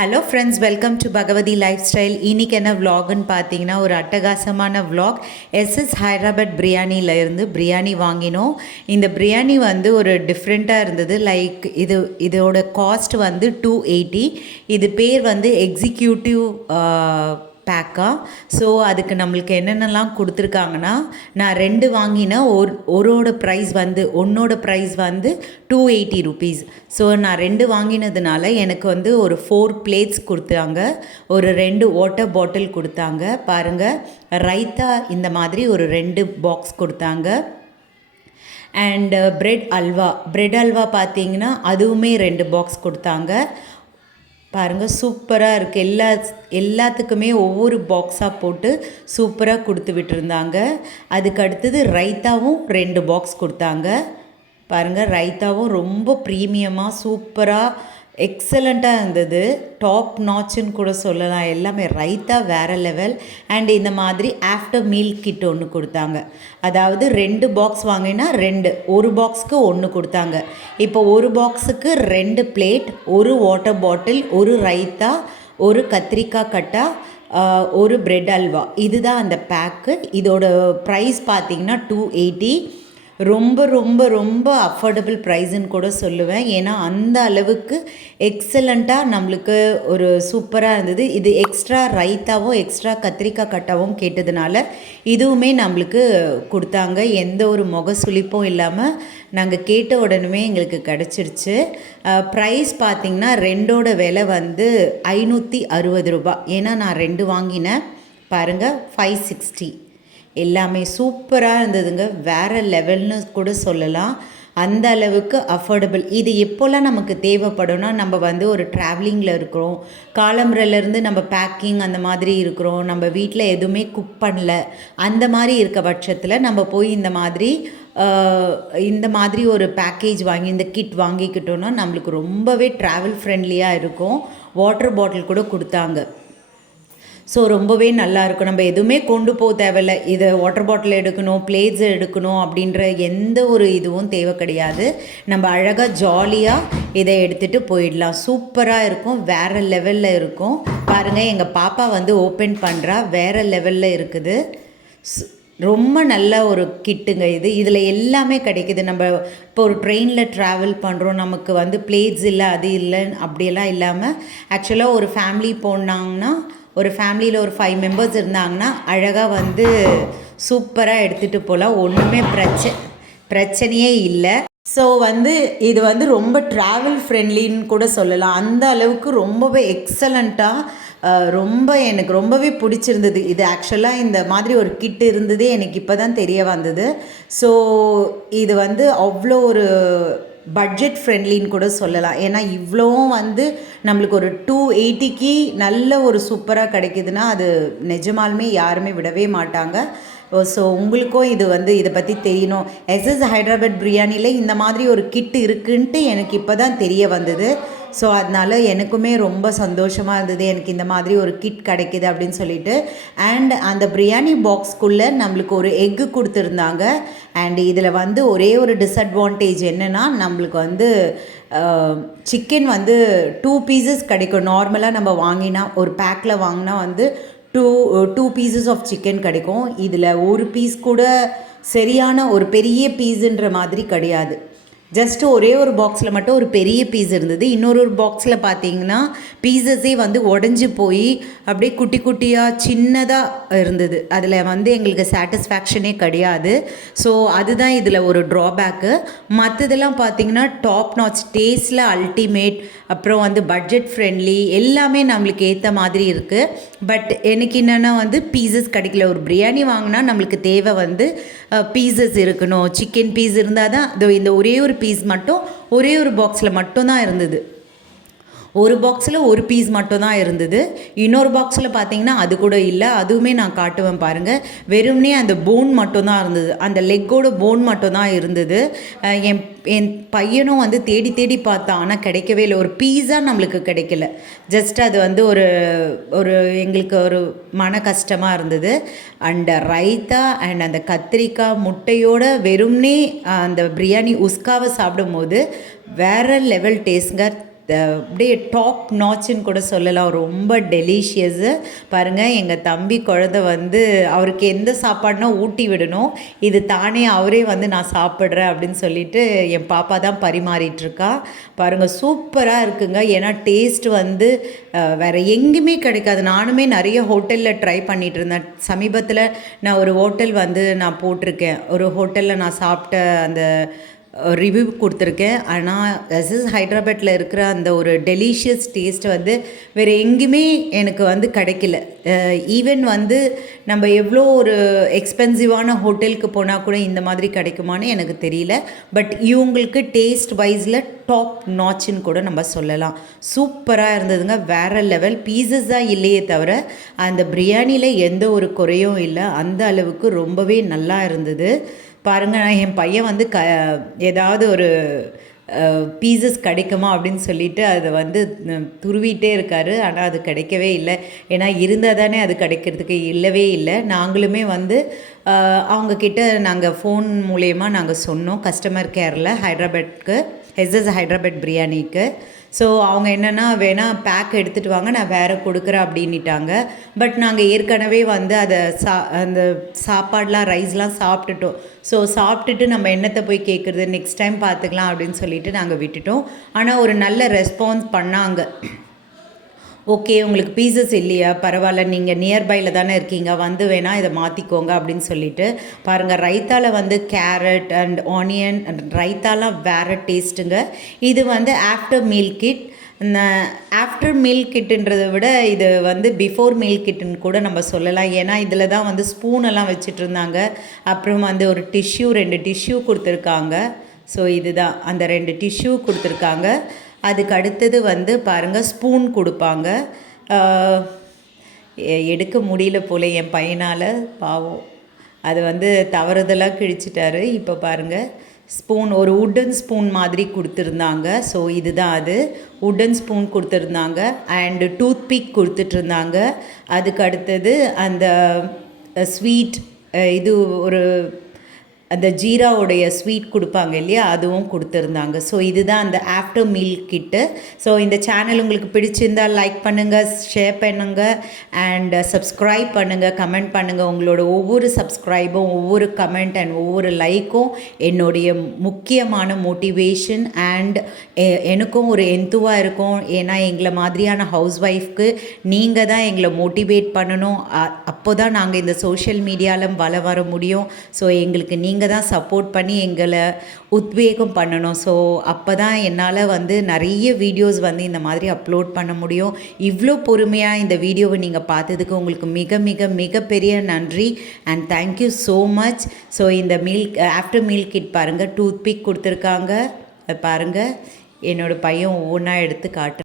Hello friends, welcome to Bhagavathi life style. இன்றைக்கி என்ன விலாகுன்னு பார்த்தீங்கன்னா, ஒரு அட்டகாசமான விலாக். எஸ்எஸ் ஹைதராபாத் பிரியாணியிலேருந்து பிரியாணி வாங்கினோம். இந்த பிரியாணி வந்து ஒரு டிஃப்ரெண்ட்டாக இருந்தது. லைக் இதோட காஸ்ட் வந்து 280. இது பேர் வந்து எக்ஸிக்யூட்டிவ் பேக்கா. ஸோ அதுக்கு நம்மளுக்கு என்னென்னலாம் கொடுத்துருக்காங்கன்னா, நான் 2 வாங்கினேன். ஒன்னோட ப்ரைஸ் வந்து 280 ருபீஸ். ஸோ நான் 2 வாங்கினதுனால எனக்கு வந்து ஒரு 4 பிளேட்ஸ் கொடுத்தாங்க, ஒரு 2 வாட்டர் பாட்டில் கொடுத்தாங்க. பாருங்கள், ரைத்தா இந்த மாதிரி ஒரு 2 பாக்ஸ் கொடுத்தாங்க. அண்டு பிரெட் அல்வா பார்த்தீங்கன்னா அதுவுமே 2 பாக்ஸ் கொடுத்தாங்க. பாருங்கள், சூப்பராக இருக்குது. எல்லாத்துக்குமே ஒவ்வொரு பாக்ஸாக போட்டு சூப்பராக கொடுத்து விட்டுருந்தாங்க. அதுக்கு அடுத்தது ரைத்தாவும் 2 பாக்ஸ் கொடுத்தாங்க. பாருங்கள், ரைத்தாவும் ரொம்ப ப்ரீமியமாக சூப்பராக எக்ஸலண்ட்டாக இருந்தது. டாப் நாச்சுன்னு கூட சொல்லலாம். எல்லாமே ரைத்தா வேறு லெவல். அண்ட் இந்த மாதிரி ஆஃப்டர் மீல் கிட் ஒன்று கொடுத்தாங்க. அதாவது 2 பாக்ஸ் வாங்கினா ஒரு பாக்ஸுக்கு 1 கொடுத்தாங்க. இப்போ ஒரு பாக்ஸுக்கு 2 பிளேட், ஒரு வாட்டர் பாட்டில், ஒரு ரைத்தா, ஒரு கத்திரிக்காய் கட்டா, ஒரு பிரெட் அல்வா. இதுதான் அந்த பேக்கு. இதோட ப்ரைஸ் பார்த்திங்கன்னா 280. ரொம்ப ரொம்ப ரொம்ப அஃபோர்டபுள் ப்ரைஸுன்னு கூட சொல்லுவேன். ஏன்னா அந்த அளவுக்கு எக்ஸலண்ட்டாக நம்மளுக்கு ஒரு சூப்பராக இருந்தது. இது எக்ஸ்ட்ரா ரைத்தாவும் எக்ஸ்ட்ரா கத்திரிக்காய் கட்டாவும் கேட்டதுனால இதுவுமே நம்மளுக்கு கொடுத்தாங்க. எந்த ஒரு முகசுளிப்பும் இல்லாமல் நாங்கள் கேட்ட உடனே எங்களுக்கு கிடச்சிருச்சு. ப்ரைஸ் பார்த்திங்கன்னா 2ஓட விலை வந்து 560 ரூபா. ஏன்னா நான் 2 வாங்கினேன். பாருங்கள், 560. எல்லாமே சூப்பராக இருந்ததுங்க. வேறு லெவல்னு கூட சொல்லலாம். அந்த அளவுக்கு அஃபோர்டபுள். இது எப்போல்லாம் நமக்கு தேவைப்படும்னா, நம்ம வந்து ஒரு ட்ராவலிங்கில் இருக்கிறோம், காலம்புரையிலேருந்து நம்ம பேக்கிங் அந்த மாதிரி இருக்கிறோம், நம்ம வீட்டில் எதுவுமே குக் பண்ணல, அந்த மாதிரி இருக்க பட்சத்தில் நம்ம போய் இந்த மாதிரி ஒரு பேக்கேஜ் வாங்கி இந்த கிட் வாங்கிக்கிட்டோன்னா நம்மளுக்கு ரொம்பவே ட்ராவல் ஃப்ரெண்ட்லியாக இருக்கும். வாட்டர் பாட்டில் கூட கொடுத்தாங்க. ஸோ ரொம்பவே நல்லாயிருக்கும். நம்ம எதுவுமே கொண்டு போக தேவையில்லை. இதை வாட்டர் பாட்டில் எடுக்கணும், பிளேட்ஸ் எடுக்கணும் அப்படின்ற எந்த ஒரு இதுவும் தேவை கிடையாது. நம்ம அழகாக ஜாலியாக இதை எடுத்துகிட்டு போயிடலாம். சூப்பராக இருக்கும், வேறு லெவலில் இருக்கும். பாருங்கள், எங்கள் பாப்பா வந்து ஓப்பன் பண்ணுறா. வேறு லெவலில் இருக்குது. ரொம்ப நல்ல ஒரு கிட்டுங்க இது. இதில் எல்லாமே கிடைக்கிது. நம்ம இப்போ ஒரு ட்ரெயினில் ட்ராவல் பண்ணுறோம், நமக்கு வந்து பிளேட்ஸ் இல்லை, அது இல்லை, அப்படியெல்லாம் இல்லாமல் ஆக்சுவலாக ஒரு ஃபேமிலி போனாங்கன்னா, ஒரு ஃபேமிலியில் ஒரு 5 மெம்பர்ஸ் இருந்தாங்கன்னா அழகாக வந்து சூப்பராக எடுத்துகிட்டு போகலாம். ஒன்றுமே பிரச்சனையே இல்லை. ஸோ வந்து இது வந்து ரொம்ப ட்ராவல் ஃப்ரெண்ட்லின்னு கூட சொல்லலாம். அந்த அளவுக்கு ரொம்பவே எக்ஸலண்ட்டாக எனக்கு ரொம்பவே பிடிச்சிருந்தது. இது ஆக்சுவலாக இந்த மாதிரி ஒரு கிட் இருந்ததே எனக்கு இப்போ தான் தெரிய வந்தது. ஸோ இது வந்து அவ்வளோ ஒரு பட்ஜெட் ஃப்ரெண்ட்லின்னு கூட சொல்லலாம். ஏன்னா இவ்வளோவும் வந்து நம்மளுக்கு ஒரு 280க்கு நல்ல ஒரு சூப்பராக கிடைக்குதுன்னா அது நிஜமாலுமே யாருமே விடவே மாட்டாங்க. ஸோ உங்களுக்கும் இதை பற்றி தெரியணும். எஸ்எஸ் ஹைதராபாத் பிரியாணியில் இந்த மாதிரி ஒரு கிட் இருக்குன்ட்டு எனக்கு இப்போ தான் தெரிய வந்தது. ஸோ அதனால் எனக்குமே ரொம்ப சந்தோஷமாக இருந்தது, எனக்கு இந்த மாதிரி ஒரு கிட் கிடைக்கிது அப்படின்னு சொல்லிட்டு. அண்ட் அந்த பிரியாணி பாக்ஸ்க்குள்ளே நம்மளுக்கு ஒரு எக்கு கொடுத்துருந்தாங்க. அண்ட் இதில் வந்து ஒரே ஒரு டிஸ்அட்வான்டேஜ் என்னென்னா, நம்மளுக்கு வந்து சிக்கன் வந்து 2 பீசஸ் கிடைக்கும். நார்மலாக நம்ம வாங்கினா ஒரு பேக்கில் வாங்கினா வந்து 2 பீசஸ் ஆஃப் சிக்கன் கிடைக்கும். இதில் ஒரு பீஸ் கூட சரியான ஒரு பெரிய பீஸுன்ற மாதிரி கிடையாது. ஜஸ்ட்டு ஒரே ஒரு பாக்ஸில் மட்டும் ஒரு பெரிய பீஸ் இருந்தது. இன்னொரு பாக்ஸில் பார்த்தீங்கன்னா பீஸஸே வந்து உடஞ்சி போய் அப்படியே குட்டி குட்டியாக சின்னதாக இருந்தது. அதில் வந்து எங்களுக்கு சாட்டிஸ்ஃபேக்ஷனே கிடையாது. ஸோ அதுதான் இதில் ஒரு ட்ராபேக்கு. மற்றதெல்லாம் பார்த்திங்கன்னா டாப் நாட்ச், டேஸ்ட்டில் அல்டிமேட், அப்புறம் வந்து பட்ஜெட் ஃப்ரெண்ட்லி, எல்லாமே நம்மளுக்கு ஏற்ற மாதிரி இருக்குது. பட் எனக்கு என்னென்னா வந்து பீசஸ் கிடைக்கல. ஒரு பிரியாணி வாங்கினா நம்மளுக்கு தேவை வந்து பீசஸ் இருக்கணும். சிக்கன் பீஸ் இருந்தால் தான். இந்த ஒரே ஒரு பீஸ் மட்டும் ஒரே ஒரு பாக்ஸில் மட்டும்தான் இருந்தது. ஒரு பாக்ஸில் ஒரு பீஸ் மட்டும் தான் இருந்தது. இன்னொரு பாக்ஸில் பார்த்தீங்கன்னா அது கூட இல்லை. அதுவுமே நான் காட்டுவேன் பாருங்கள். வெறும்னே அந்த போன் மட்டும்தான் இருந்தது, அந்த லெக்கோட போன் மட்டும்தான் இருந்தது. என் பையனும் வந்து தேடி தேடி பார்த்தான், ஆனால் கிடைக்கவே இல்லை. ஒரு பீஸா நம்மளுக்கு கிடைக்கல. ஜஸ்ட் அது வந்து ஒரு எங்களுக்கு ஒரு மன கஷ்டமாக இருந்தது. அண்ட் ரைத்தா அண்ட் அந்த கத்திரிக்காய் முட்டையோட வெறும்னே அந்த பிரியாணி உஸ்காவை சாப்பிடும் போது வேறு லெவல் டேஸ்ட்ங்க. அப்படியே டாப் நாச்சுன்னு கூட சொல்லலாம். ரொம்ப டெலிஷியஸு. பாருங்கள், எங்கள் தம்பி குழந்தை வந்து அவருக்கு எந்த சாப்பாடுனா ஊட்டி விடணும், இது தானே அவரே வந்து நான் சாப்பிட்றேன் அப்படின்னு சொல்லிட்டு என் பாப்பா தான் பரிமாறிட்டுருக்கா. பாருங்கள், சூப்பராக இருக்குங்க. ஏன்னா டேஸ்ட் வந்து வேறு எங்கேயுமே கிடைக்காது. நானுமே நிறைய ஹோட்டலில் ட்ரை பண்ணிகிட்டு இருந்தேன். சமீபத்தில் நான் ஒரு ஹோட்டல் வந்து நான் போட்டிருக்கேன். ஒரு ஹோட்டலில் நான் சாப்பிட்ட அந்த ரிவ்யூ கொடுத்துருக்கேன். ஆனால் எஸ்எஸ் ஹைதராபாத்தில் இருக்கிற அந்த ஒரு டெலிஷியஸ் டேஸ்ட் வந்து வேறு எங்கேயுமே எனக்கு வந்து கிடைக்கல. ஈவன் வந்து நம்ம எவ்வளோ ஒரு எக்ஸ்பென்சிவான ஹோட்டலுக்கு போனால் கூட இந்த மாதிரி கிடைக்குமான்னு எனக்கு தெரியல. பட் இவங்களுக்கு டேஸ்ட் வைஸில் டாப் நாச்சுன்னு கூட நம்ம சொல்லலாம். சூப்பராக இருந்ததுங்க, வேறு லெவல். பீசஸ் தான் இல்லையே தவிர அந்த பிரியாணியில் எந்த ஒரு குறையும் இல்லை. அந்த அளவுக்கு ரொம்பவே நல்லா இருந்தது. பாருங்கள், நான் என் பையன் வந்து ஏதாவது ஒரு பீசஸ் கிடைக்குமா அப்படின்னு சொல்லிட்டு அதை வந்து துருவிட்டே இருக்கார். ஆனால் அது கிடைக்கவே இல்லை. ஏன்னா இருந்தால் தானே அது கிடைக்கிறதுக்கு இல்லவே இல்லை. நாங்களுமே வந்து அவங்கக்கிட்ட நாங்கள் ஃபோன் மூலயமா நாங்கள் சொன்னோம், கஸ்டமர் கேரில் ஹைதராபாத்க்கு, எஸ்எஸ் ஹைதராபாத் பிரியாணிக்கு. ஸோ அவங்க என்னென்னா, வேணால் பேக் எடுத்துகிட்டு வாங்க, நான் வேறு கொடுக்குறேன் அப்படின்ட்டாங்க. பட் நாங்கள் ஏற்கனவே வந்து அதை அந்த சாப்பாடெலாம் ரைஸ்லாம் சாப்பிட்டுட்டோம். ஸோ சாப்பிட்டுட்டு நம்ம என்னத்தை போய் கேட்குறது, நெக்ஸ்ட் டைம் பார்த்துக்கலாம் அப்படின்னு சொல்லிட்டு நாங்கள் விட்டுட்டோம். ஆனால் ஒரு நல்ல ரெஸ்பான்ஸ் பண்ணாங்க. ஓகே, உங்களுக்கு பீசஸ் இல்லையா, பரவாயில்ல, நீங்கள் நியர்பையில் தானே இருக்கீங்க, வந்து வேணால் இதை மாற்றிக்கோங்க அப்படின்னு சொல்லிட்டு. பாருங்கள், ரைத்தாவில் வந்து கேரட் அண்ட் ஆனியன், ரைத்தாலாம் வேறு டேஸ்ட்டுங்க. இது வந்து after meal kit. After meal கிட்டுன்றதை விட இது வந்து பிஃபோர் மீல் கிட்டுன்னு கூட நம்ம சொல்லலாம். ஏன்னா இதில் தான் வந்து ஸ்பூனெல்லாம் வச்சுட்டு இருந்தாங்க. அப்புறம் வந்து ஒரு டிஷ்யூ, 2 டிஷ்யூ கொடுத்துருக்காங்க. ஸோ இதுதான் அந்த 2 டிஷ்யூ கொடுத்துருக்காங்க. அதுக்கு அடுத்தது வந்து பாருங்கள், ஸ்பூன் கொடுப்பாங்க. எடுக்க முடியல போல் என் பையனால், பாவம், அது வந்து தவறுதலாக கிழிச்சிட்டாரு. இப்போ பாருங்கள், ஸ்பூன் ஒரு உட்டன் ஸ்பூன் மாதிரி கொடுத்துருந்தாங்க. ஸோ இதுதான் அது, உட்டன் ஸ்பூன் கொடுத்துருந்தாங்க. அண்டு டூத்பிக் கொடுத்துட்ருந்தாங்க. அதுக்கு அடுத்தது அந்த ஸ்வீட், இது ஒரு அந்த ஜீராவுடைய ஸ்வீட் கொடுப்பாங்க இல்லையா, அதுவும் கொடுத்துருந்தாங்க. ஸோ இதுதான் அந்த ஆஃப்டர் மீல் கிட்டு. ஸோ இந்த சேனல் உங்களுக்கு பிடிச்சிருந்தால் லைக் பண்ணுங்கள், ஷேர் பண்ணுங்கள் அண்ட் சப்ஸ்கிரைப் பண்ணுங்கள், கமெண்ட் பண்ணுங்கள். உங்களோட ஒவ்வொரு சப்ஸ்கிரைபும், ஒவ்வொரு கமெண்ட் அண்ட் ஒவ்வொரு லைக்கும் என்னுடைய முக்கியமான மோட்டிவேஷன் அண்ட் எனக்கும் ஒரு எந்துவாக இருக்கும். ஏன்னா எங்களை மாதிரியான ஹவுஸ் ஒய்ஃப்க்கு நீங்கள் தான் எங்களை மோட்டிவேட் பண்ணணும். அப்போ தான் நாங்கள் இந்த சோஷியல் மீடியாவில் வர முடியும். ஸோ எங்களுக்கு நீங்கள் தான் சப்போர்ட் பண்ணி எங்களை உத்வேகம் பண்ணணும். ஸோ அப்போ தான் என்னால் வந்து நிறைய வீடியோஸ் வந்து இந்த மாதிரி அப்லோட் பண்ண முடியும். இவ்வளோ பொறுமையாக இந்த வீடியோவை நீங்கள் பார்த்ததுக்கு உங்களுக்கு மிக மிக மிகப்பெரிய நன்றி and thank you so much. So இந்த ஆஃப்டர் மீல் கிட் பாருங்கள், டூத்பிக் கொடுத்துருக்காங்க. பாருங்கள், என்னோடய பையன் ஒவ்வொன்றா எடுத்து காட்டு.